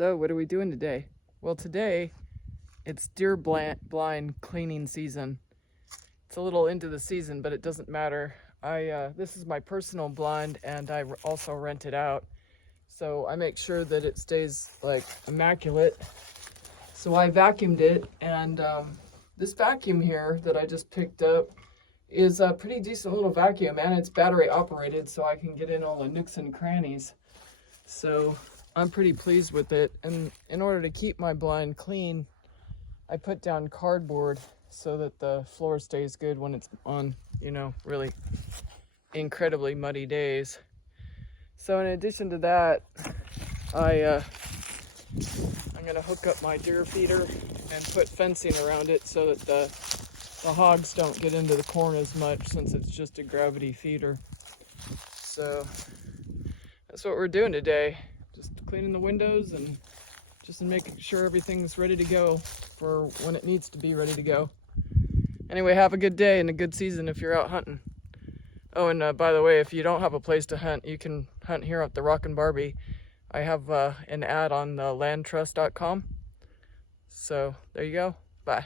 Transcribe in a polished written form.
So what are we doing today? Well, today it's deer blind cleaning season. It's a little into the season, but it doesn't matter. This is my personal blind, and I also rent it out. So I make sure that it stays like immaculate. So I vacuumed it, and this vacuum here that I just picked up is a pretty decent little vacuum, and it's battery operated, so I can get in all the nooks and crannies. So I'm pretty pleased with it. And in order to keep my blind clean, I put down cardboard so that the floor stays good when it's on, really incredibly muddy days. So in addition to that, I'm gonna hook up my deer feeder and put fencing around it so that the hogs don't get into the corn as much, since it's just a gravity feeder. So that's what we're doing today. Just cleaning the windows and just making sure everything's ready to go for when it needs to be ready to go. Anyway, have a good day and a good season if you're out hunting. Oh, and by the way, if you don't have a place to hunt, you can hunt here at the Rockin' Barbie. I have an ad on landtrust.com. So there you go. Bye.